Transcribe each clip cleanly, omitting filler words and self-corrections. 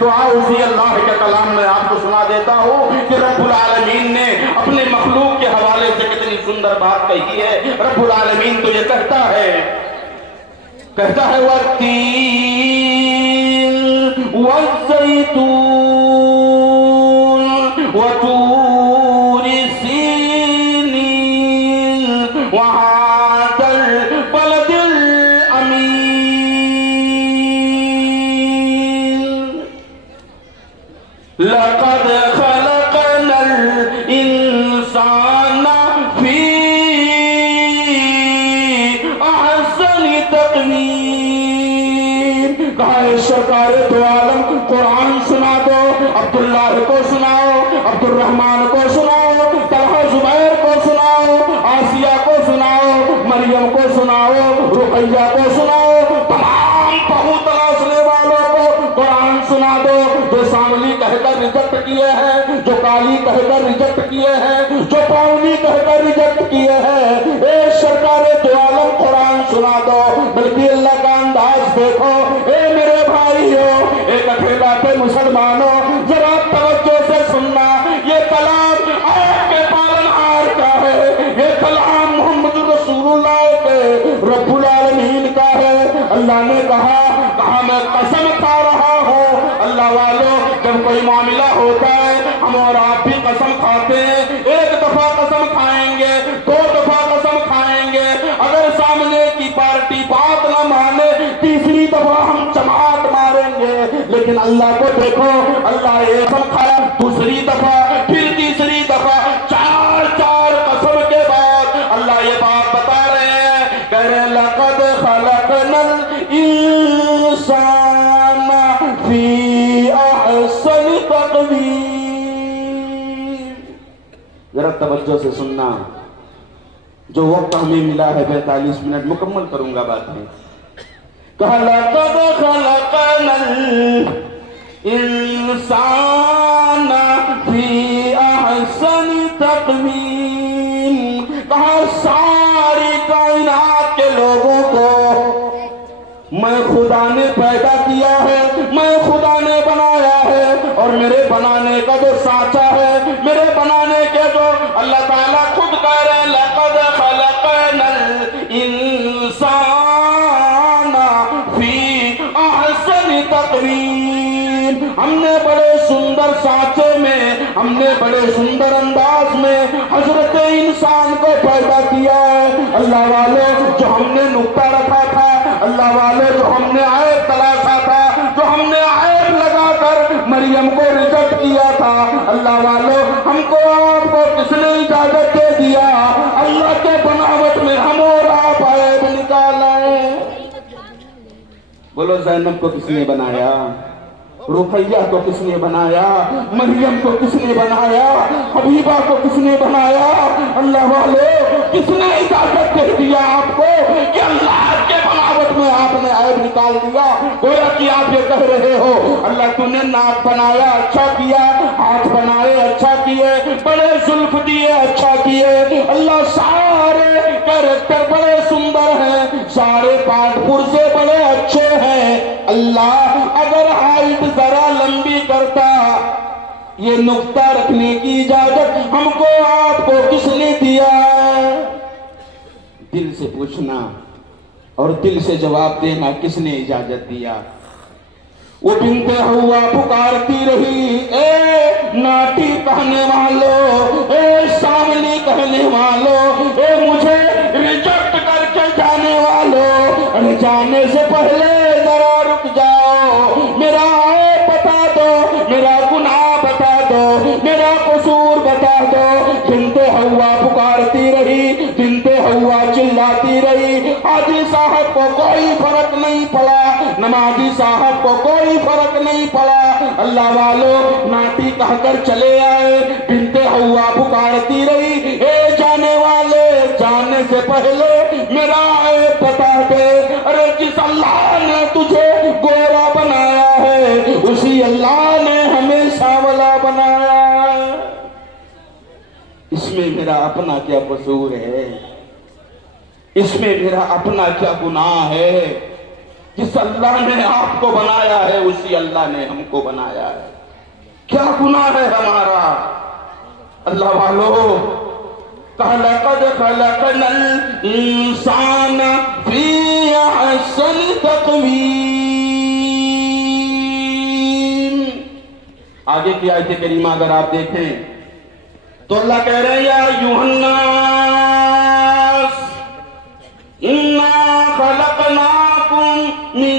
تو آؤ اسی اللہ کے کلام میں آپ کو سنا دیتا ہوں کہ رب العالمین نے اپنے مخلوق کے حوالے سے کتنی سندر بات کہی ہے. رب العالمین تو یہ کہتا ہے والتین والزیتون وطور سینین وہذا البلد الامین. لقد خلقنا الانسان فی احسن تقویم. کہا سرکار دو عالم قرآن سنا دو. عبداللہ کو سناؤ, عبد الرحمن کو سناؤ, طلحہ زبیر کو سناؤ, آسیہ کو سناؤ, مریم کو سناؤ, رقیہ کو سناؤ, تمام بہو تلاشنے والوں کو قرآن سنا دو. جو سانولی کہہ کر ریجیکٹ کیے ہیں, جو کالی کہہ کر ریجیکٹ کیے ہیں, جو پاؤنی کہہ کر ریجیکٹ کیے ہیں, اے سرکار دو عالم قرآن سنا دو. بلکہ اللہ کا انداز دیکھو. اے میرے بھائیو, ایک اکیلا کے مسلمانوں, ذرا توجہ سے سننا. یہ کلام آپ کے پالنہار کا ہے, یہ کلام محمد رسول اللہ کے رب العالمین کا ہے. اللہ نے کہا میں قسم کھا رہا ہوں. اللہ والوں, جب کوئی معاملہ ہوتا ہے ہم اور آپ بھی قسم کھاتے ہیں. ایک دفعہ قسم کھائیں گے, دو دفعہ قسم کھائیں گے, اگر سامنے کی پارٹی بات نہ مانے تیسری دفعہ ہم جماعت ماریں گے. لیکن اللہ کو دیکھو, اللہ ایک قسم کھایا, دوسری دفعہ, پھر تیسری دفعہ, چار قسم کے بعد اللہ یہ بات بتا رہے ہیں, کہہ رہے ہیں لقد خلقنا الانسان فی احسن تقویم. ذرا توجہ سے سننا. جو وقت ہمیں ملا ہے 42 منٹ مکمل کروں گا بات میں. کہا لقد خلقنا الانسان فی احسن تقویم. کہا ساری کائنات کے لوگوں کو میں خدا نے پیدا کیا ہے, میں خدا نے بنایا ہے, اور میرے بنانے کا جو سانچہ ہے, میرے بنانے کے جو اللہ تعالیٰ خود کہہ رہے ہیں لقد خلقنا الانسان فی احسن تقویم. ہم نے بڑے سندر سانچے میں, ہم نے بڑے سندر انداز میں حضرت انسان کو پیدا کیا ہے. اللہ والے, جو ہم نے نقطہ رکھا تھا, اللہ والے جو ہم نے عیب تلاشا تھا, جو ہم نے عیب لگا کر مریم کو ریجیکٹ کیا تھا, اللہ والوں ہم کو آپ کو کس نے اجازت دے دیا؟ اللہ کے بناوٹ میں ہم اور آپ عیب نکالیں. بولو زینب کو کس نے بنایا؟ رقیہ کو کس نے بنایا؟ مریم کو کس نے بنایا؟ حبیبہ کو کس نے بنایا؟ اللہ والے کس نے اجازت دے دیا آپ کو کہ اللہ کے بناوٹ میں آپ نے عیب نکال دیا؟ گویا کہ آپ یہ کہہ رہے ہو اللہ تو نے ناک بنایا اچھا کیا, ہاتھ بنائے اچھا کیے, بڑے زلف دیے اچھا کیے, اللہ سارے کیریکٹر بڑے سندر ہیں, سارے پارٹ پرزے بڑے اچھے ہیں. اللہ اگر ہائٹ ذرا لمبی کرتا, یہ نقطہ رکھنے کی اجازت ہم کو آپ کو کس نے دیا؟ دل سے پوچھنا اور دل سے جواب دینا, کس نے اجازت دیا؟ وہ بنت ہوا پکارتی رہی, اے ناٹی کہنے والوں, اے ساملی کہنے والوں, اے مجھے ریجیکٹ کر کے جانے والوں, ارے جانے سے پہلے ذرا رک جاؤ, میرا عیب بتا دو, میرا گناہ بتا دو, میرا قصور بتا دو. بنت ہوا پکارتی رہی, بنت ہوا چلاتی رہی. حاجی صاحب کو کوئی فرق نہیں پڑا, نمازی صاحب کو کوئی فرق نہیں پڑا. اللہ والوں ناٹی کہہ کر چلے آئے. بنت ہوا پکارتی رہی, اے جانے والے, جانے سے پہلے میرا عیب بتا دے. ارے جس اللہ نے تجھے گورا بنایا ہے اسی اللہ نے ہمیں سانولا بنایا ہے. اس میں میرا اپنا کیا قصور ہے؟ اس میں میرا اپنا کیا گناہ ہے؟ جس اللہ نے آپ کو بنایا ہے اسی اللہ نے ہم کو بنایا ہے. کیا گناہ ہے ہمارا؟ اللہ والو لقد خلقنا الانسان فی احسن تقویم. آگے کی آیت کریمہ اگر آپ دیکھیں تو اللہ کہہ رہے ہیں یا ایھا الناس انا خلقناکم من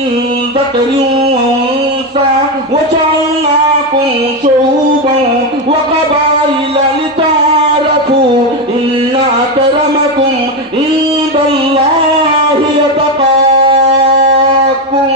ذکر وانثى وجعلناکم شعوبا وقبائل لتعارفوا ان اکرمکم عند اللہ اتقاکم.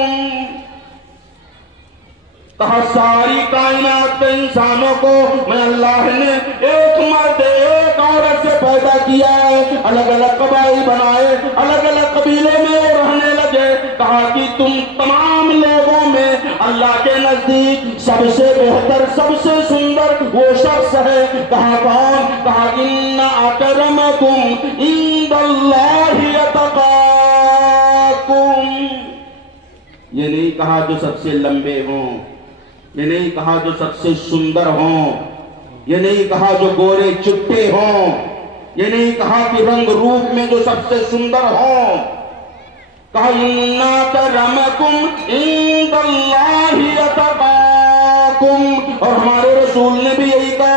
کہا ساری کائنات کے انسانوں کو میں اللہ نے ایک مرد ایک عورت سے پیدا کیا ہے. الگ الگ قبائل بنائے, الگ الگ قبیلے میں رہنے لگے. کہا کہ تم تمام لوگوں میں اللہ کے نزدیک سب سے بہتر سب سے سندر وہ شخص ہے. کہا کون؟ کہا ان اکرمکم عند اللہ اتقاکم. یہ نہیں کہا جو سب سے لمبے ہوں, یہ نہیں کہا جو سب سے سندر ہوں, یہ نہیں کہا جو گورے چٹے ہوں, یہ نہیں کہا کہ رنگ روپ میں جو سب سے سندر ہوں. کہا ان اکرمکم عند اللہ اتقاکم. اور ہمارے رسول نے بھی یہی کہا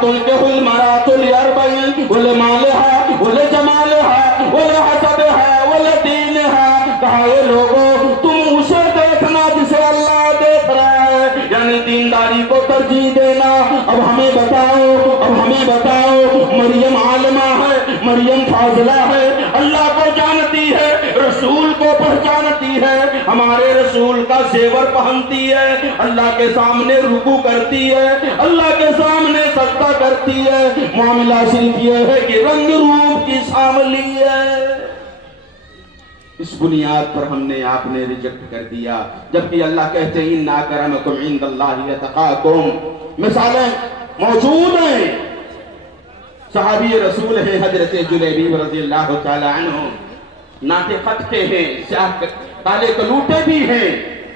تنکح المرأة لأربع ولمالها ولجمالها ولحسبها ولدینها. کہا یہ لوگوں تم اسے دیکھنا جسے اللہ دیکھ رہا ہے, یعنی دینداری کو ترجیح دینا. اب ہمیں بتاؤ مریم عالمہ ہے, مریم فاضلہ ہے, اللہ کو جانتی ہے, رسول کو پہچانتی ہے, ہمارے رسول کا زیور پہنتی ہے, اللہ کے سامنے رکوع کرتی ہے, اللہ کے سامنے سجدہ کرتی ہے. معاملہ صرف یہ ہے کہ رنگ روپ کی سانولی ہے. اس بنیاد پر ہم نے آپ نے ریجیکٹ کر دیا, جبکہ اللہ کہتے ہیں ان اکرمکم عند اللہ اتقاکم. مثالیں موجود ہیں. صحابی رسول ہیں حضرت جلیبیب رضی اللہ تعالی عنہ, ناطق خط کے ہیں, سیاہ کالے کلوٹے بھی ہیں,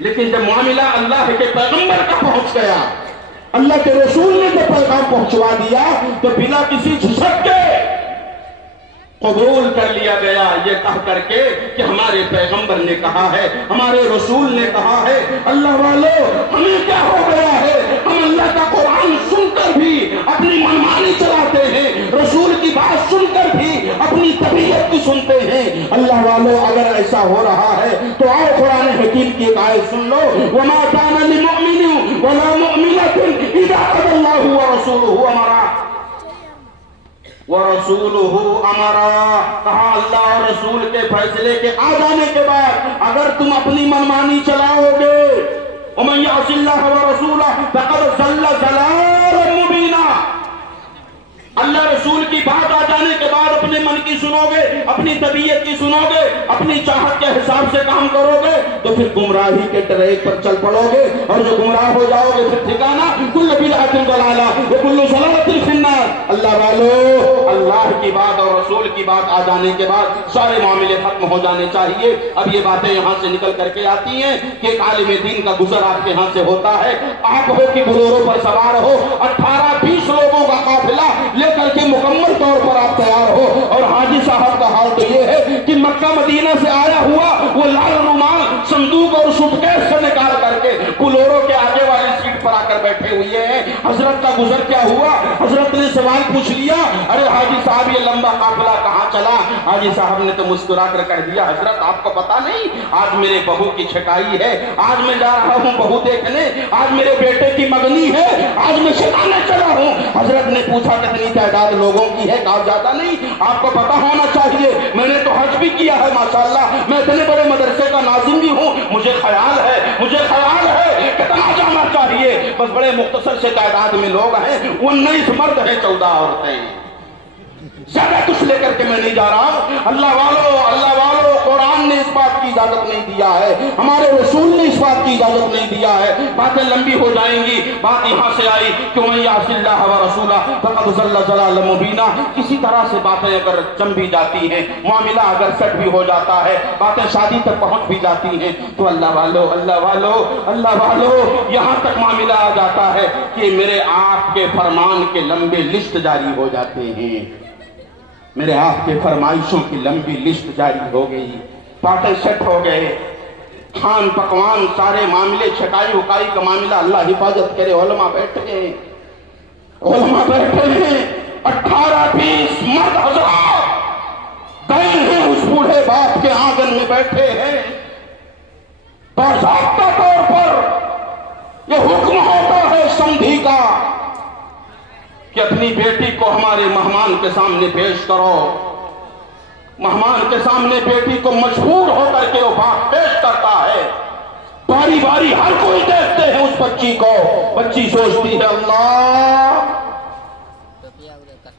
لیکن جب معاملہ اللہ کے پیغمبر کا پہنچ گیا, اللہ کے رسول نے جو پیغام پہنچوا دیا تو بنا کسی جھجک کے قبول کر لیا گیا, یہ کہہ کر کے کہ ہمارے پیغمبر نے کہا ہے, ہمارے رسول نے کہا ہے. اللہ والو ہمیں کیا ہو گیا ہے, ہم اللہ کا قرآن سن کر بھی اپنی منمانی چلاتے ہیں, رسول کی بات سن کر بھی اپنی طبیعت کی سنتے ہیں. اللہ والو اگر ایسا ہو رہا ہے تو آؤ قرآن حکیم کی ایک آیت سن لو. وما كان لمؤمن ولا مؤمنة اذا قضى الله ورسوله امرا وَرَسُولُهُ أَمَرًا. کہا اللہ اور رسول کے فیصلے کے آ جانے کے بعد اگر تم اپنی منمانی چلاؤ گے, وَمَن يَعْصِ اللَّهَ وَرَسُولَهُ فَقَدْ ضَلَّ ضَلَالًا مُبِينًا. اللہ رسول کی بات آ جانے کے بعد اپنے من کی سنو گے, اپنی طبیعت کی سنو گے, اپنی چاہت کے حساب سے کام کرو گے تو پھر گمراہی کے ٹریک پر چل پڑو گے, اور جو گمراہ ہو جاؤ گے پھر ٹھکانہ کل بدعۃ ضلالہ وکل ضلالۃ فی النار. اللہ والو اللہ کی بات اور رسول کی بات آ جانے کے بعد سارے معاملے ختم ہو جانے چاہیے. اب یہ باتیں یہاں سے نکل کر کے آتی ہیں کہ ایک عالم دین کا گزر آپ کے ہاں سے ہوتا ہے, آپ ہو کہ بلوروں پر سوار ہو, 18-20 لوگوں کا قافلہ لے کر کے مکمل طور پر آپ تیار ہو, اور حاجی صاحب کا حال تو یہ ہے کہ مکہ مدینہ سے آیا ہوا وہ لال رومال صندوق اور سوٹکیس سے نکال کر کے بلوروں کے آگے والی سیٹ پر آ کر بیٹھے ہوئے ہیں. حضرت کا گزر کیا ہوا؟ حضرت نے سوال پوچھ لیا, ارے حاجی صاحب یہ لمبا قافلہ کہاں چلا؟ حاجی صاحب نے تو مسکرا کر کہہ دیا, حضرت آپ کو پتا نہیں آج میرے بہو کی چھٹائی ہے, آج میں جا رہا ہوں بہو دیکھنے, آج میرے بیٹے کی مگنی ہے, آج میں شکانے چلا ہوں. حضرت نے پوچھا کتنی تعداد لوگوں کی ہے؟ کہا زیادہ نہیں, آپ کو پتا ہونا چاہیے, میں نے تو حج بھی کیا ہے ماشاءاللہ, میں اتنے بڑے مدرسے کا ناظم بھی ہوں, مجھے خیال ہے کتنا جانا چاہیے. بس بڑے مختصر سے تعداد میں لوگ ہیں, 19 مرد ہیں 14 عورتیں. زیادہ کچھ لے کر کے میں نہیں جا رہا ہوں. اللہ والو قرآن نے اس بات کی اجازت نہیں دیا ہے, ہمارے رسول نے اس بات کی اجازت نہیں دیا ہے. باتیں لمبی ہو جائیں گی. بات یہاں سے آئی کہ من یعص اللہ و رسولہ فقد ضل ضلالا مبینا. کسی طرح سے باتیں اگر جم بھی جاتی ہیں, معاملہ اگر سیٹ بھی ہو جاتا ہے, باتیں شادی تک پہنچ بھی جاتی ہیں, تو اللہ والو یہاں تک معاملہ آ جاتا ہے کہ میرے آپ کے فرمان کے لمبے لسٹ جاری ہو جاتے ہیں. میرے آپ کے فرمائشوں کی لمبی لسٹ جاری ہو گئی, باتیں سیٹ ہو گئے, کھان پکوان سارے معاملے, چھکائی وکائی کا معاملہ, اللہ حفاظت کرے. علماء بیٹھے ہیں 18-20 مرد حضرات گئے ہیں اس بوڑھے باپ کے آنگن میں بیٹھے ہیں. باضابطہ طور پر یہ حکم ہوتا ہے سمدھی کا کہ اپنی بیٹی کو ہمارے مہمان کے سامنے پیش کرو. مہمان کے سامنے بیٹی کو مجبور ہو کر کے وہ باپ پیش کرتا ہے. باری باری ہر کوئی دیکھتے ہیں اس بچی کو. بچی سوچتی ہے اللہ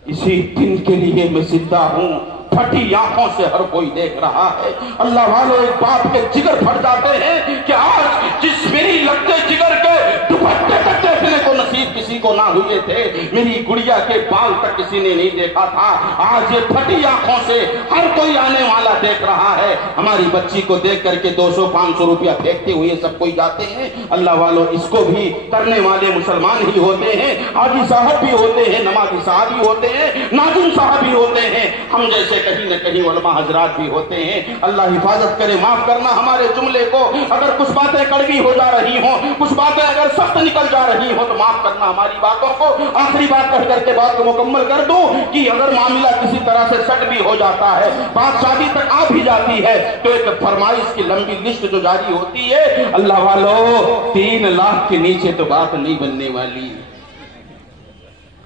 اسی دن کے لیے میں زندہ ہوں. پھٹی آنکھوں سے ہر کوئی دیکھ رہا ہے. اللہ والو ایک باپ کے جگر پھٹ جاتے ہیں کہ آج جس میری لگتے جگر کے دوپٹے تک دیکھنے کو نصیب کسی کو نہ ہوئے تھے, میری گڑیا کے بال تک کسی نے نہیں دیکھا تھا, آج یہ پھٹی آنکھوں سے ہر کوئی آنے والا دیکھ رہا ہے. ہماری بچی کو دیکھ کر کے 200-500 روپیہ پھینکتے ہوئے سب کوئی جاتے ہیں. اللہ والو اس کو بھی کرنے والے مسلمان ہی ہوتے ہیں, حاجی صاحب بھی ہوتے ہیں, نمازی صاحب بھی ہوتے ہیں, ناظم صاحب بھی ہوتے ہیں, ہم جیسے کہیں نہ کہیں علماء حضرات بھی ہوتے ہیں. اللہ حفاظت کرے. معاف کرنا ہمارے جملے کو اگر کچھ باتیں کڑوی ہو جا رہی ہوں, کچھ باتیں اگر سخت نکل جا رہی ہوں, تو معاف کرنا ہماری باتوں کو. آخری بات کہہ کر کے بات کو مکمل کر دوں کہ اگر معاملہ کسی طرح سے سٹ بھی ہو جاتا ہے, بات شادی تک آ بھی جاتی ہے, تو ایک فرمائش کی لمبی لسٹ جو جاری ہوتی ہے, اللہ والو 3 لاکھ کے نیچے تو بات نہیں بننے والی.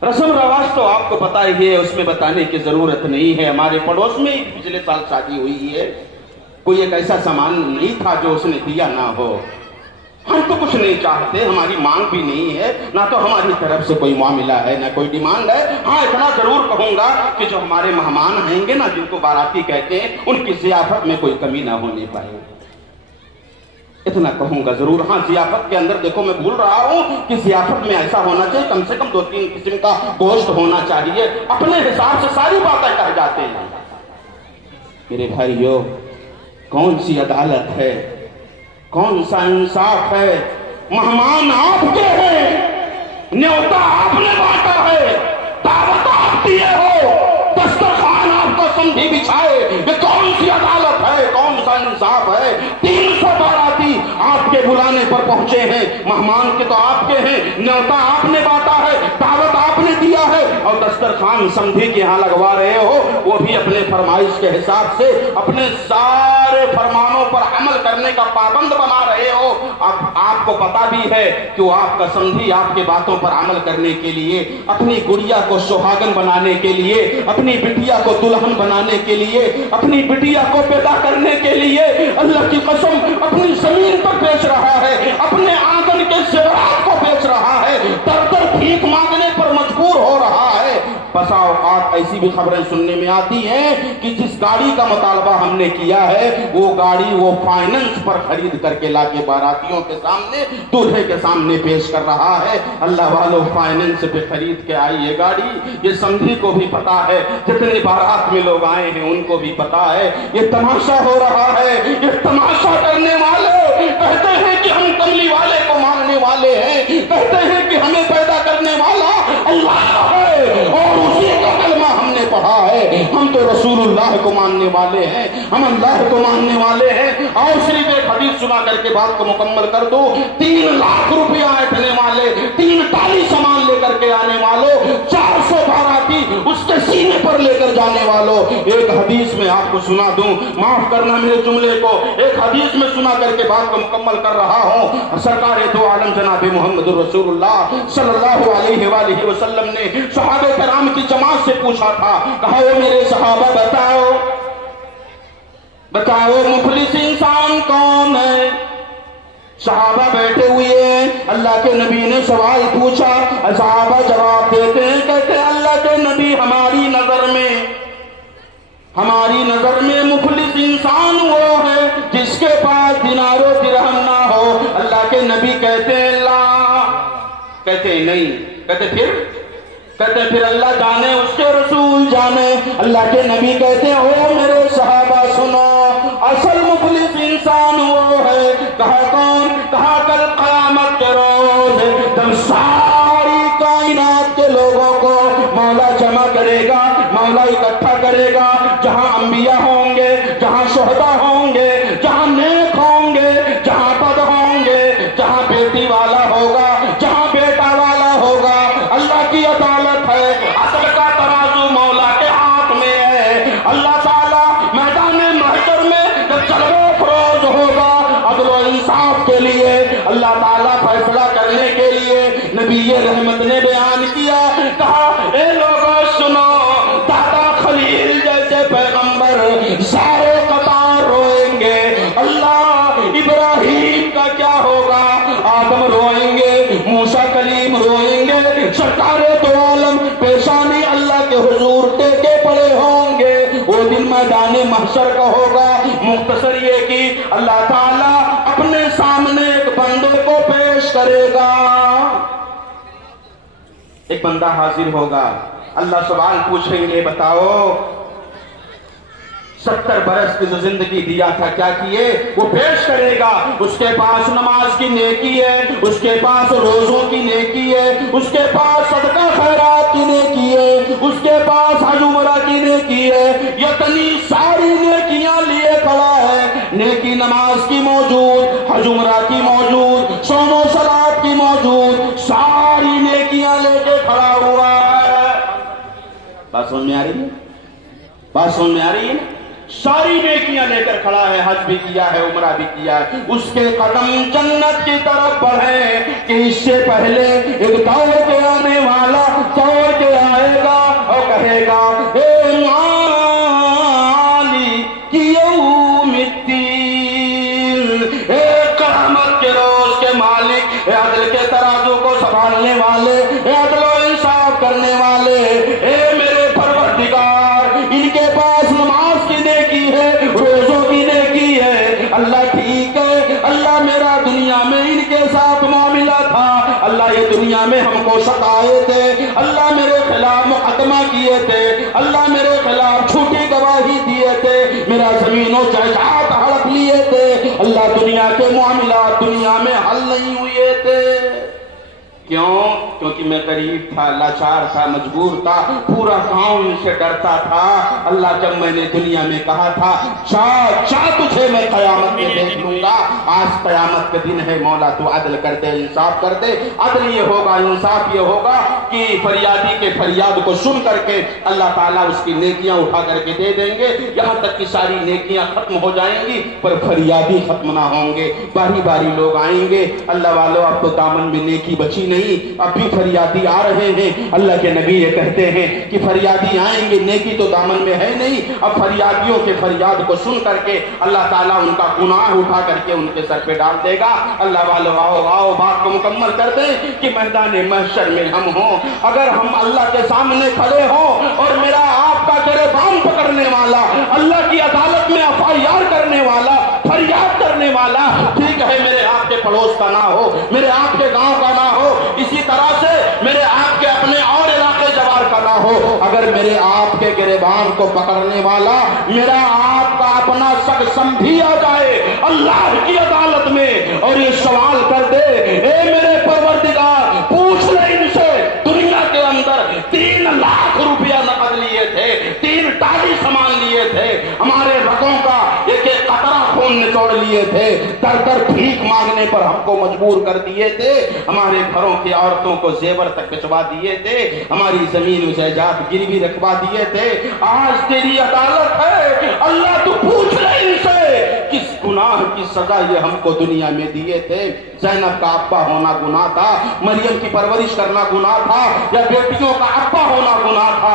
رسم رواج تو آپ کو پتا ہی ہے, اس میں بتانے کی ضرورت نہیں ہے. ہمارے پڑوس میں پچھلے سال شادی ہوئی ہے, کوئی ایک ایسا سامان نہیں تھا جو اس نے دیا نہ ہو. ہم تو کچھ نہیں چاہتے, ہماری مانگ بھی نہیں ہے, نہ تو ہماری طرف سے کوئی معاملہ ہے, نہ کوئی ڈیمانڈ ہے. ہاں اتنا ضرور کہوں گا کہ جو ہمارے مہمان آئیں گے نا, جن کو باراتی کہتے ہیں, ان کی ضیافت میں کوئی کمی نہ ہونے پائے, اتنا کہوں گا ضرور. ہاں ضیافت کے اندر دیکھو میں بھول رہا ہوں کہ ضیافت میں ایسا ہونا چاہیے کم سے کم 2-3 قسم کا گوشت ہونا چاہیے. اپنے حساب سے ساری باتیں کہہ جاتے ہیں. میرے بھائیو, کون سی عدالت ہے, کون سا انصاف ہے؟ مہمان آپ کے ہیں, نیوتا آپ نے بانٹا ہے, دعوت آپ دیے ہو, دسترخوان آپ کو سمدھی بچھائے, یہ کون سی عدالت ہے, کون سا انصاف ہے؟ 300 باراتی آپ کے بلانے پر پہنچے ہیں, مہمان کے تو آپ کے ہیں, نیوتا آپ نے بانٹا ہے, دعوت آپ نے دیا ہے, اور دسترخوان سمدھی کے ہاں لگوا رہے ہو, وہ بھی اپنے فرمائش کے حساب سے اپنے سارے فرمانوں پر عمل کرنے کا پابند بنا رہے ہو. اب آپ کو پتا بھی ہے کہ وہ آپ کا سمدھی آپ کے باتوں پر عمل کرنے کے لیے, اپنی گڑیا کو سہاگن بنانے کے لیے, اپنی بٹیا کو دلہن بنانے کے لیے, اپنی بٹیا کو پیدا کرنے کے لیے, اللہ کی قسم اپنی زمین پر بیچ رہا ہے, اپنے آنگن کے زیورات کو بیچ رہا ہے, در بھیک مانگنے پر مجبور ہو رہا ہے. بسا اوقات ایسی بھی خبریں سننے میں آتی ہیں کہ جس گاڑی کا مطالبہ ہم نے کیا ہے, وہ گاڑی وہ فائننس پر خرید کر کے لا کے باراتیوں کے سامنے, دولہے کے سامنے پیش کر رہا ہے. اللہ والو فائننس پہ خرید کے آئی یہ گاڑی, یہ سمدھی کو بھی پتا ہے, جتنے بارات میں لوگ آئے ہیں ان کو بھی پتا ہے. یہ تماشا ہو رہا ہے. یہ تماشا کرنے والے کہتے ہیں کہ ہم کملی والے کو ماننے والے ہیں, کہتے ہیں کہ ہمیں پیدا کرنے والا اللہ ہے, اور اسی کا کلمہ ہم نے پڑھا ہے. ہم تو رسول اللہ کو ماننے والے ہیں, ہم اللہ کو ماننے والے ہیں. اور صرف ایک حدیث سنا کر کے بات کو مکمل کر دو. 3 لاکھ روپیہ ایٹھنے والے, 3 ٹالی سامان لے کر کے آنے والوں, 400 باراتی اس کے سینے پر لے کر جانے والوں. ایک حدیث میں آپ کو سنا دوں, معاف کرنا میرے جملے کو, ایک حدیث میں سنا کر کے بات کو مکمل کر رہا ہوں. سرکار دو عالم جناب محمد رسول اللہ صلی اللہ علیہ وآلہ وسلم نے صحابہ کرام کی جماعت سے پوچھا تھا, کہا وہ میرے صحابہ بتاؤ مفلس انسان کون ہے؟ صحابہ بیٹھے ہوئے ہیں, اللہ کے نبی نے سوال پوچھا, صحابہ جواب دیتے ہیں, کہتے ہیں اللہ کے نبی ہماری نظر میں ہماری نظر میں مخلص انسان وہ ہے جس کے پاس دینار و درہم نہ ہو. اللہ کے نبی کہتے ہیں اللہ، کہتے ہیں نہیں، کہتے پھر اللہ جانے، اس کے رسول جانے. اللہ کے نبی کہتے ہیں او میرے صحابہ سنو، اصل مخلص انسان وہ ہے. کہا کون؟ کہا کل قیامت کے روز جب ساری کائنات کے لوگوں کو مولا جمع کرے گا، مولا اکٹھا کرے گا، جہاں انبیاء ہوں گے، جہاں شہداء ہوں گے، جہاں نیک ہوں گے، جہاں بد ہوں گے، جہاں بیٹی والا ہوگا، جہاں بیٹا والا ہوگا. اللہ کی عدالت ہے، عدل کا ترازو مولا کے ہاتھ میں ہے. اللہ تعالیٰ میدان محشر میں جب جلوہ افروز ہوگا عدل و انصاف کے لیے، اللہ تعالیٰ فیصلہ کرنے کے لیے نبی رحمت نے بیان کیا، کہا اے لوگوں سنو، دادا خلیل جیسے پیغمبر سارے قطار روئیں گے. اللہ ابراہیم کا کیا ہوگا؟ آدم روئیں گے، موسیٰ کلیم روئیں گے، سرکار دو عالم پیشانی اللہ کے حضور ٹیکے پڑے ہوں گے. وہ دن میدان محشر کا ہوگا. مختصر یہ کہ اللہ تعالیٰ اپنے سامنے ایک بندے کو پیش کرے گا. ایک بندہ حاضر ہوگا، اللہ سوال پوچھیں گے، بتاؤ 70 برس کی جو زندگی دیا تھا کیا کیے؟ وہ پیش کرے گا. اس کے پاس نماز کی نیکی ہے، اس کے پاس روزوں کی نیکی ہے، اس کے پاس صدقہ خیرات کی نیکی ہے، اس کے پاس حج عمرہ کی نیکی ہے. یتنی ساری نیکیاں لیے کھڑا ہے. نیکی نماز کی موجود، حج عمرہ کی موجود، صوم و صلاۃ کی موجود، ساری نیکیاں لے کے کھڑا ہوا ہے. بات سمجھ میں آ رہی ہے؟ بات سمجھ میں آ رہی ہے؟ ساری نیکیاں لے کر کھڑا ہے، حج بھی کیا ہے، عمرہ بھی کیا ہے. اس کے قدم جنت کی طرف بڑھے کہ اس سے پہلے ایک دوڑ کے آنے والا دوڑ کے آئے گا اور کہے گا اے مالک یوم الدین، اے قیامت کے روز کے مالک، اے عدل کے ترازو کو سنبھالنے والے، اے عدل و انصاف کرنے والے، اے میرے پروردگار، ان کے پاس نماز کی نیکی ہے، روزوں کی نیکی ہے. اللہ ٹھیک ہے، اللہ میرا دنیا میں ان کے ساتھ معاملہ تھا، اللہ یہ دنیا میں ہم کو ستائے تھے، اللہ میرے خلاف مقدمہ کیے تھے، اللہ میرے خلاف جھوٹی گواہی دیے تھے، میرا زمین و جائیداد ہڑپ لیے تھے، اللہ دنیا کے معاملات دنیا میں حل نہیں ہوئے تھے. کیوں؟ کیونکہ میں غریب تھا، لاچار تھا، مجبور تھا، پورا گاؤں ان سے ڈرتا تھا. اللہ جب میں نے دنیا میں کہا تھا چاہ تجھے میں قیامت میں دیکھ لوں گا، آج قیامت کا دن ہے، مولا تو عدل کر دے، انصاف کر دے. عدل یہ ہوگا، انصاف یہ ہوگا کہ فریادی کے فریاد کو سن کر کے اللہ تعالیٰ اس کی نیکیاں اٹھا کر کے دے دیں گے، یہاں تک کہ ساری نیکیاں ختم ہو جائیں گی پر فریادی ختم نہ ہوں گے. باری باری لوگ آئیں گے، اللہ والوں اب تو دامن میں نیکی بچی نہیں، اب بھی فریادی آ رہے ہیں. اللہ کے نبی یہ کہتے ہیں کہ فریادی آئیں گے، نیکی تو دامن میں ہے نہیں. اب فریادیوں کے فریاد کو سن کر کے اللہ تعالیٰ ان کا گناہ اٹھا کر کے ان کے سر پہ ڈال دے گا. اللہ والوں آؤ بات کو مکمل کر دیں کہ میدان محشر میں ہم ہوں، اگر ہم اللہ کے سامنے کھڑے ہوں اور میرا آپ کا گریبان پکڑنے والا، اللہ کی عدالت میں FIR کرنے والا، فریاد کرنے والا، ٹھیک ہے میرے آپ کے پڑوس کا نہ ہو، میرے آپ کے گاؤں کا نہ ہو، اسی طرح سے میرے آپ کے اپنے اور علاقے جوار کا نہ ہو، اگر میرے آپ کے گریبان کو پکڑنے والا میرا آپ کا اپنا سگسم بھی آ جائے اللہ کی عدالت میں اور یہ سوال کر دے اے میرے پروردگار، پوچھ لے ان سے دنیا کے اندر 3 لاکھ روپیہ نقد لیے تھے، 3 ٹالی سامان لیے تھے، ہمارے رگوں کا ایک ایک قطرہ خون نچوڑ لیے تھے، در بھیک مانگنے پر ہم کو مجبور کر دیے تھے، ہمارے گھروں کی عورتوں کو زیور تک بچوا دیے تھے، ہماری زمین و جائیداد گروی رکھوا دیے تھے. آج تیری عدالت ہے، اللہ تو پوچھ لے ان سے کس گناہ کی سزا یہ ہم کو دنیا میں دیے تھے. زینب کا ابا ہونا گناہ تھا، مریم کی پرورش کرنا گناہ تھا، یا بیٹیوں کا ابا ہونا گناہ تھا؟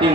3